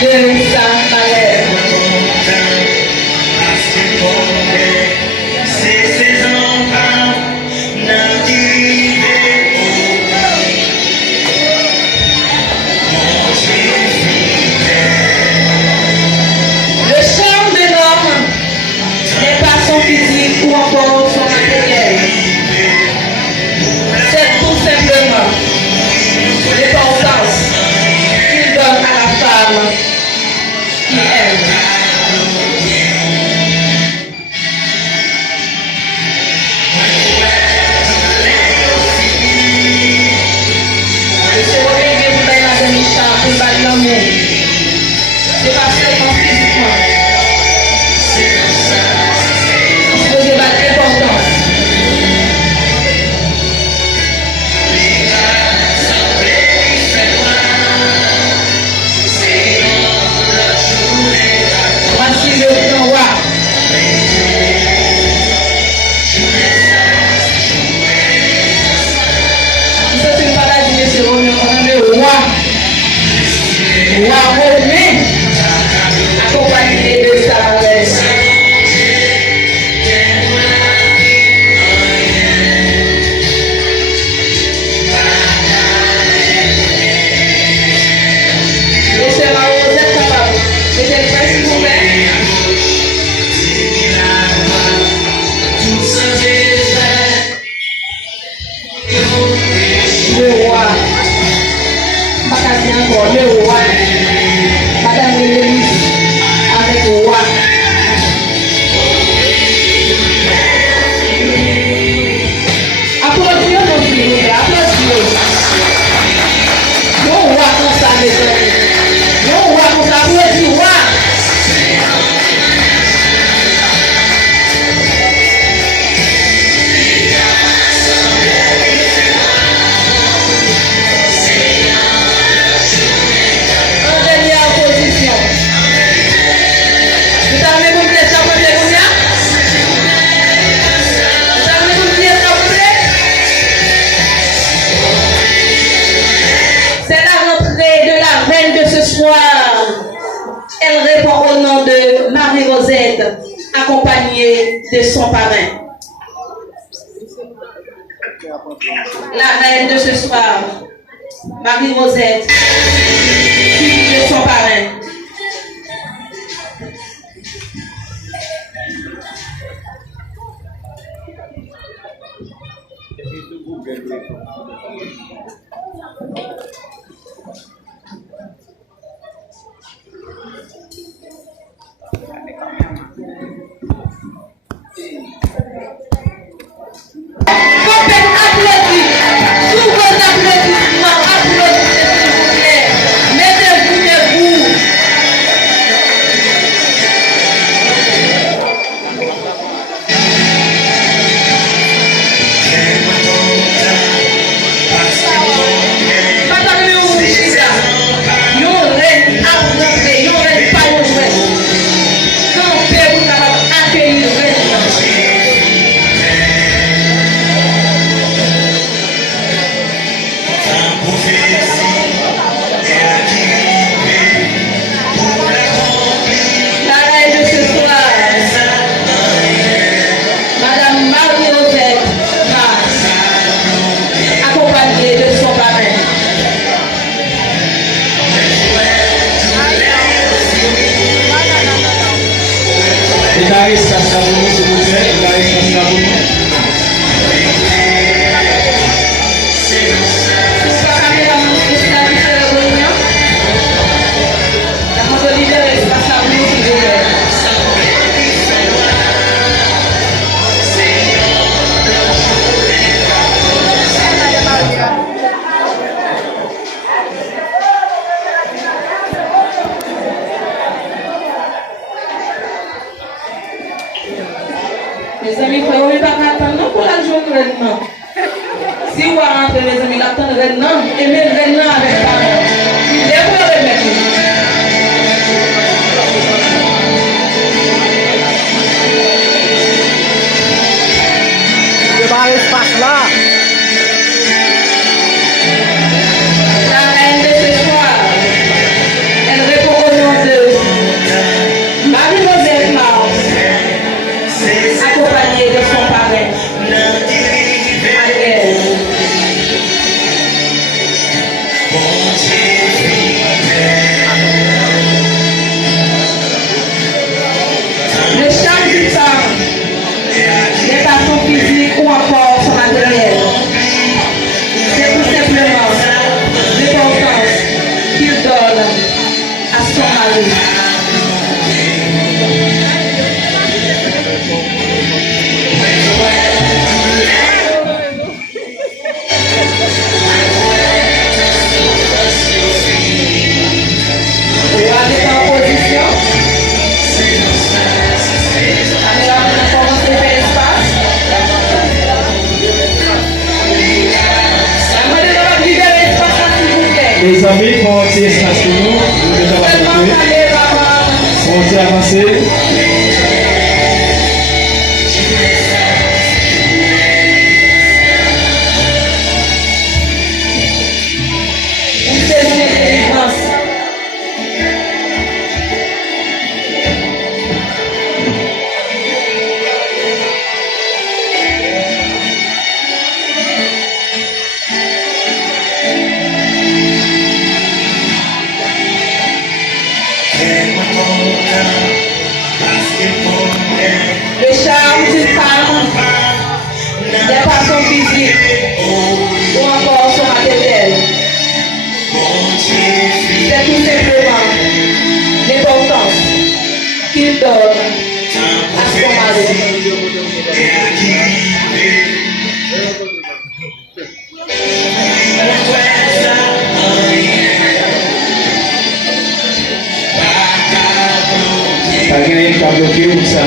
de sa palais. Le charme de l'homme n'est pas son physique ou encore son matériel. C'est tout simplement l'importance qu'il donne à la femme qui aime. Je suis revenu pour faire la demi-charte pour battre l'amour. C'est pas seulement physiquement. C'est un débat important. Voici le grand roi. C'est une paradis, monsieur Romain, on a le roi. Roi Romain, accompagné de sa reine. Laissez la rosette capable. Mettez le presse, s'il vous plaît. Le roi. Pas qu'à dire encore, le roi. Madame Lévis avec le roi. Applaudissez-nous, s'il vous plaît. Applaudissez-nous. Le roi comme ça, mes amis. Le roi comme ça, applaudissez le roi. En dernière position. Vous avez compris ça pour les combien? Vous avez compris ça pour les? C'est la rentrée de la reine de ce soir. Elle répond au nom de Marie-Rosette, accompagnée de son parrain. La reine de ce soir, Marie-Rosette, suivie de son parrain. Applaudis. Sous vos applaudissements, applaudissez s'il vous plaît. Mettez-vous debout. Madame le Oujida, yon reine à rentrer, yon reine pas yon reine. Campez vous capable accueillir reine. La reine de ce soir, Madame Marie-Rosette Mars, accompagnée de son parrain. Guitarista Sabonou, s'il vous plaît. Guitarista Sabonou. Soit caméraman, stabiliser la réunion. La moto libère l'espace à vous, s'il vous plaît. Mes amis, il faut pas attendre pour la journée maintenant. Si vous rentrez, mes amis, l'attendre maintenant, et même maintenant avec parole. Il est pour remettre. C'est pas l'espace là. La reine de ce soir, elle répond au nom Les amis, pour entier espace pour nous, nous devons avancer. On s'est avancé. Le charme d'une femme, des passions physiques ou encore son matériel. C'est tout simplement l'importance qu'il donne à son mari. Alguém está bloqueando ça.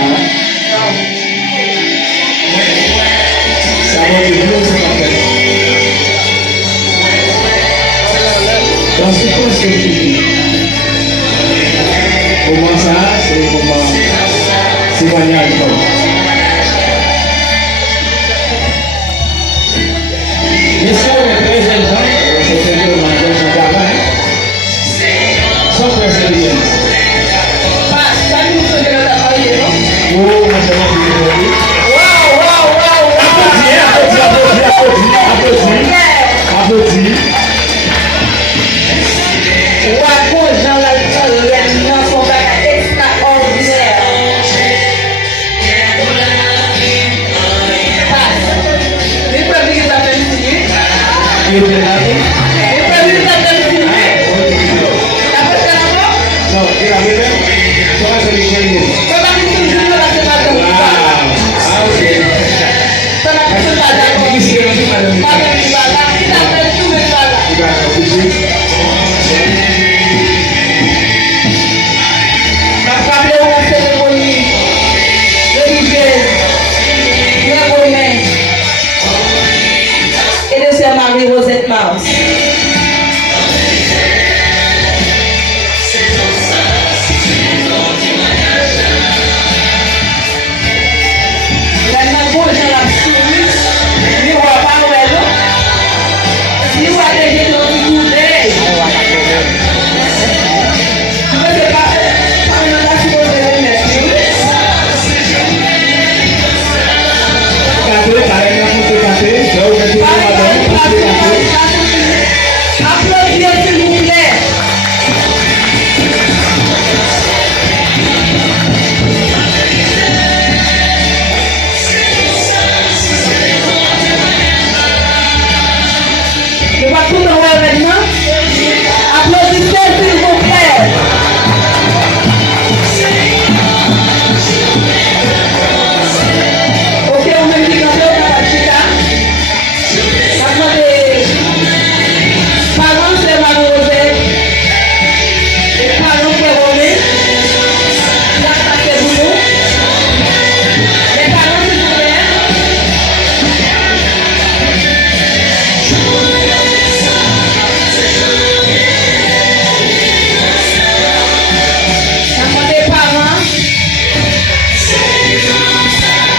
Ça va devenir ce matin. Dans ce point, c'est tout. Comment ça, c'est comment témoignage. Les soeurs représentants, c'est le langage en travail, sans persévérance. Oh, moi c'est mon Dieu. Applaudis. Non, il a